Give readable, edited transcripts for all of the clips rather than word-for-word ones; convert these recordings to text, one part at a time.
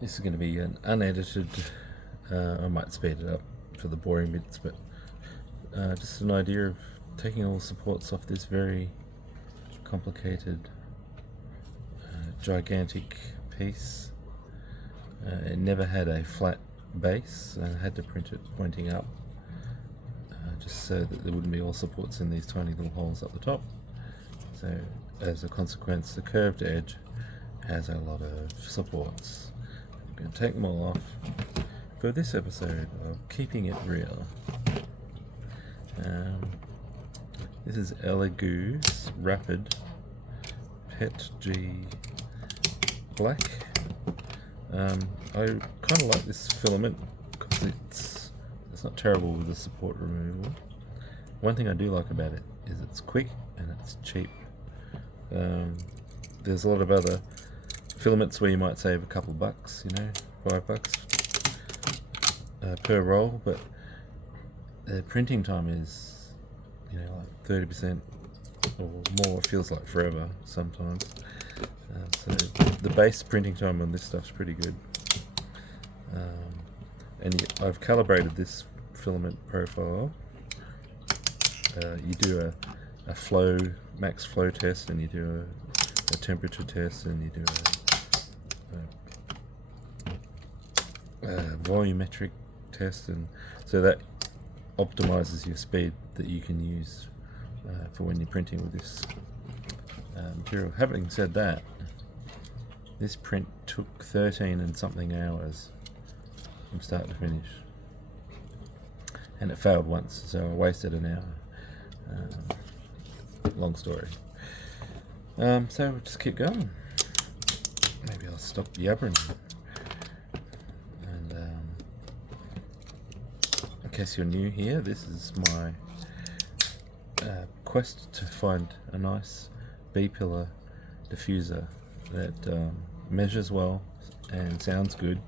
This is going to be an unedited, I might speed it up for the boring bits, but just an idea of taking all the supports off this very complicated, gigantic piece. It never had a flat base, and I had to print it pointing up, just so that there wouldn't be all supports in these tiny little holes up the top. So as a consequence, the curved edge has a lot of supports. I'm going to take them all off for this episode of Keeping It Real. This is Elegoo's Rapid Pet G Black. I kind of like this filament because it's not terrible with the support removal. One thing I do like about it is it's quick and it's cheap. There's a lot of other filaments where you might save a couple bucks, $5 per roll, but the printing time is, like 30% or more. It feels like forever sometimes. So the base printing time on this stuff's pretty good. And I've calibrated this filament profile. You do a flow, max flow test, and you do a temperature test, and you do a volumetric test, and so that optimizes your speed that you can use for when you're printing with this material. Having said that, this print took 13 and something hours from start to finish, and it failed once, so I wasted an hour. Long story. So we'll just keep going. Maybe I'll stop yabbering. And in case you're new here, this is my quest to find a nice B-pillar diffuser that measures well and sounds good,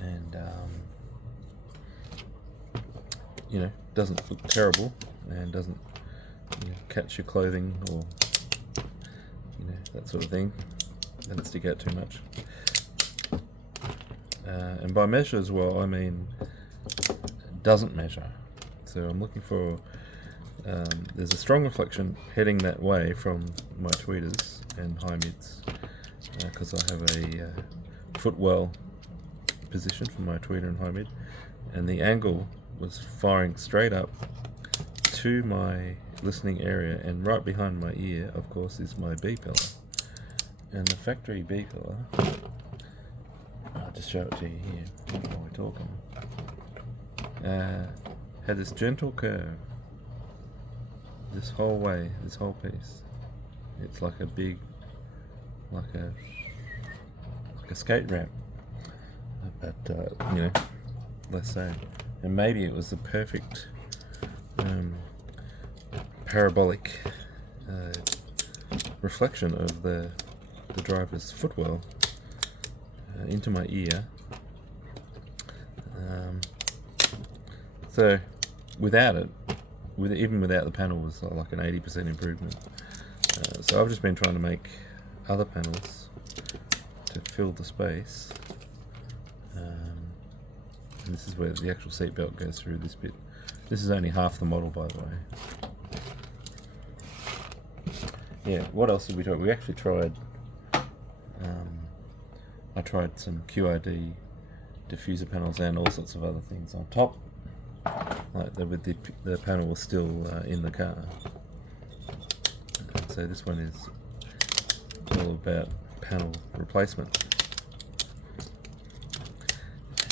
and doesn't look terrible, and doesn't catch your clothing or that sort of thing, doesn't stick out too much. And by measure as well, I mean doesn't measure. So I'm looking for there's a strong reflection heading that way from my tweeters and high mids, because I have a footwell position for my tweeter and high mid, and the angle was firing straight up to my listening area, and right behind my ear, of course, is my B pillar. And the factory B pillar, I'll just show it to you here while we're talking, had this gentle curve this whole way, this whole piece. It's like a big, like a skate ramp, but let's say, and maybe it was the perfect parabolic reflection of the driver's footwell into my ear. So without it, even without the panel, was like an 80% improvement. So I've just been trying to make other panels to fill the space. And this is where the actual seatbelt goes through this bit. This is only half the model, by the way. Yeah, what else did we try? We actually tried, I tried some QRD diffuser panels and all sorts of other things on top, like the panel was still in the car. So this one is all about panel replacement.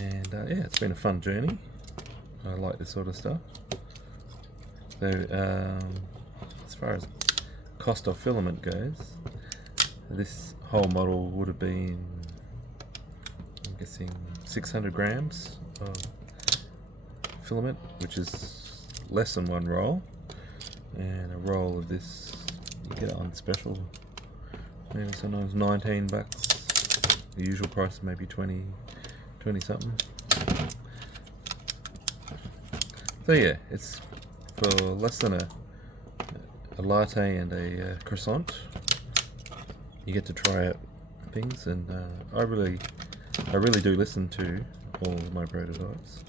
And yeah, it's been a fun journey. I like this sort of stuff. So as far as cost of filament goes, this whole model would have been, I'm guessing, 600 grams of filament, which is less than one roll. And a roll of this, you get it on special, maybe sometimes $19. The usual price maybe 20 something. So yeah, it's for less than a latte and a croissant. You get to try out things, and I really I really do listen to all of my prototypes,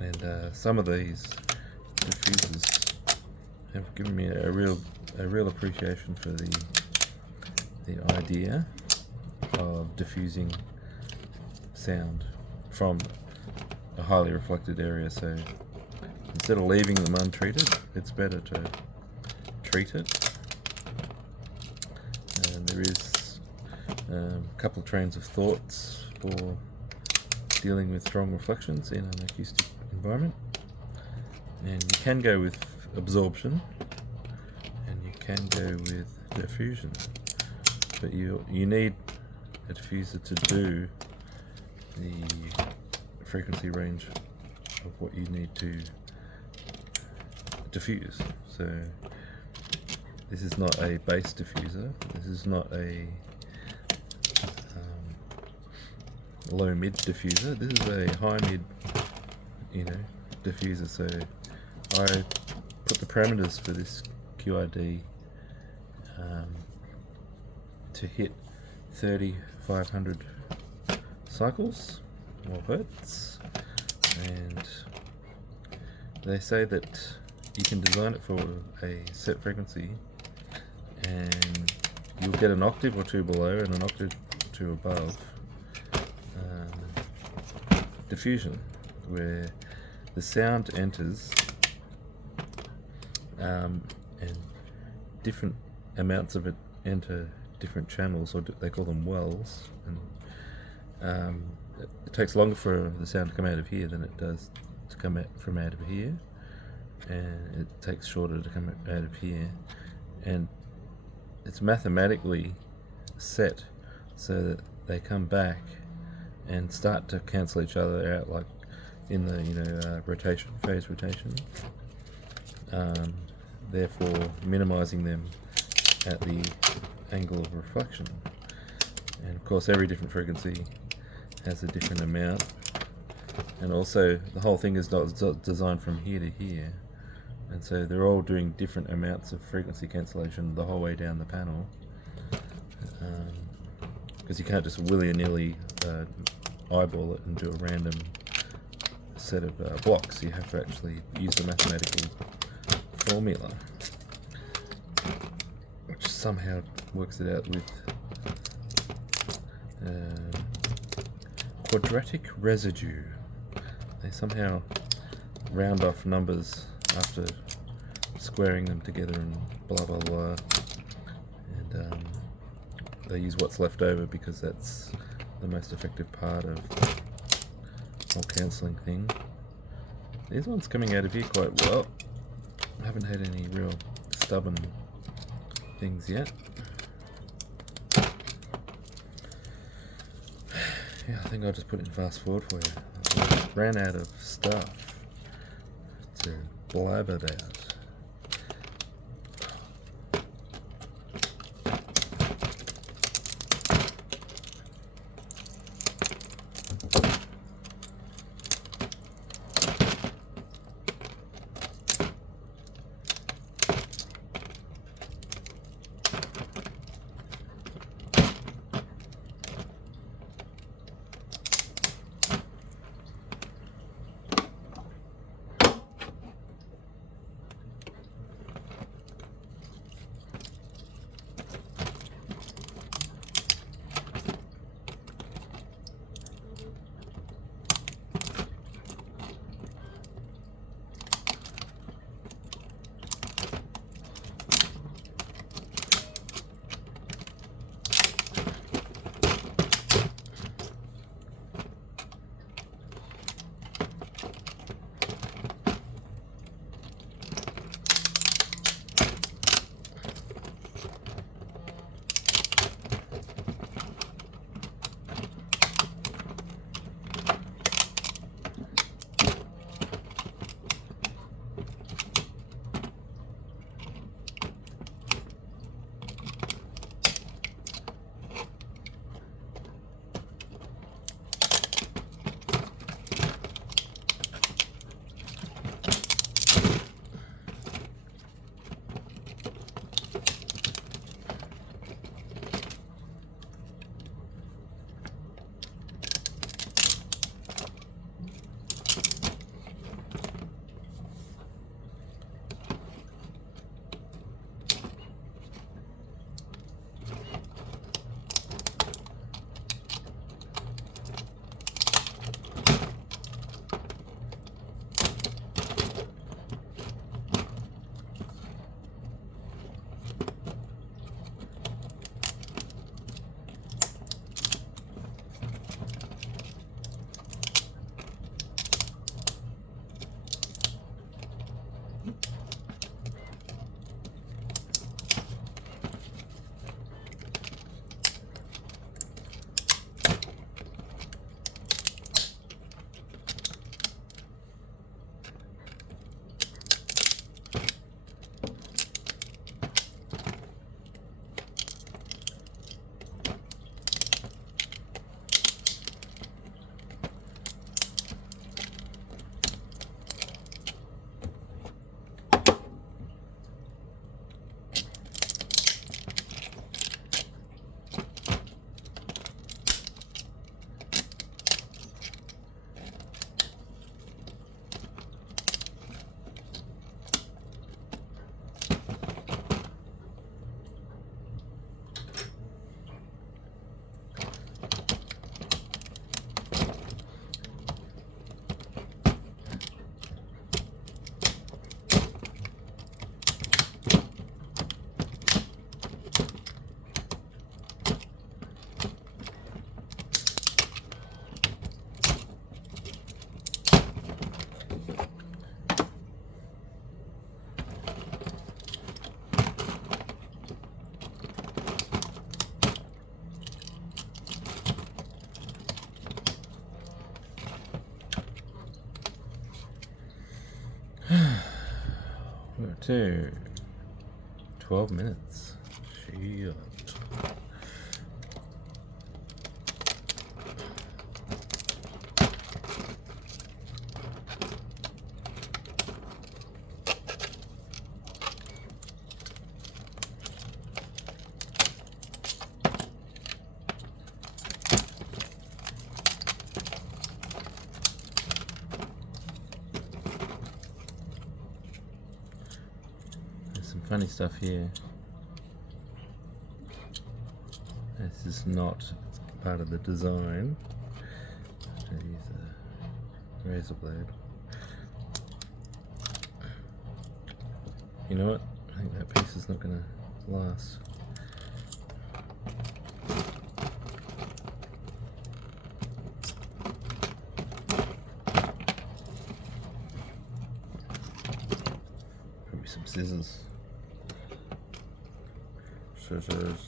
and some of these diffusers have given me a real appreciation for the idea of diffusing sound from a highly reflected area. So instead of leaving them untreated, it's better to treat it. And there is a couple of trains of thoughts for dealing with strong reflections in an acoustic environment. And you can go with absorption, and you can go with diffusion, but you need a diffuser to do the frequency range of what you need to diffuse. So this is not a bass diffuser, this is not a low mid diffuser, this is a high mid diffuser. So I put the parameters for this QID to hit 3500 cycles or hertz, and they say that you can design it for a set frequency and you'll get an octave or two below and an octave or two above diffusion, where the sound enters and different amounts of it enter different channels, or they call them wells, and it takes longer for the sound to come out of here than it does to come out from out of here, and it takes shorter to come out of here, and it's mathematically set so that they come back and start to cancel each other out, like in the phase rotation, therefore minimizing them at the angle of reflection. And of course every different frequency has a different amount, and also the whole thing is not designed from here to here, and so they're all doing different amounts of frequency cancellation the whole way down the panel, because you can't just willy-nilly eyeball it and do a random set of blocks. You have to actually use the mathematical formula, which somehow works it out with quadratic residue. They somehow round off numbers after squaring them together and blah blah blah, and they use what's left over because that's the most effective part of the whole cancelling thing. These ones coming out of here quite well. I haven't had any real stubborn things yet. Yeah, I think I'll just put it in fast forward for you. I ran out of stuff to blab about. to 12 minutes. Shit. Funny stuff here. This is not part of the design. I'll use a razor blade. You know what? I think that piece is not going to last. Probably some scissors. Scissors.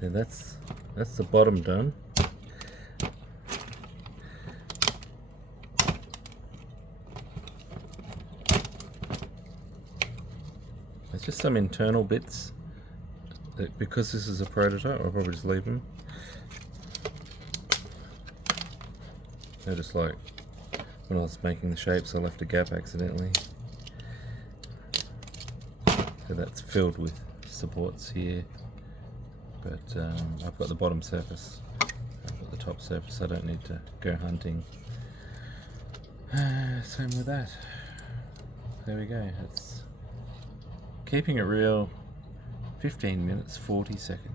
Yeah, that's the bottom done. There's just some internal bits that, because this is a prototype, I'll probably just leave them. They're just like when I was making the shapes, I left a gap accidentally. So that's filled with supports here. But I've got the bottom surface, I've got the top surface, I don't need to go hunting. Same with that. There we go, it's keeping it real, 15 minutes 40 seconds.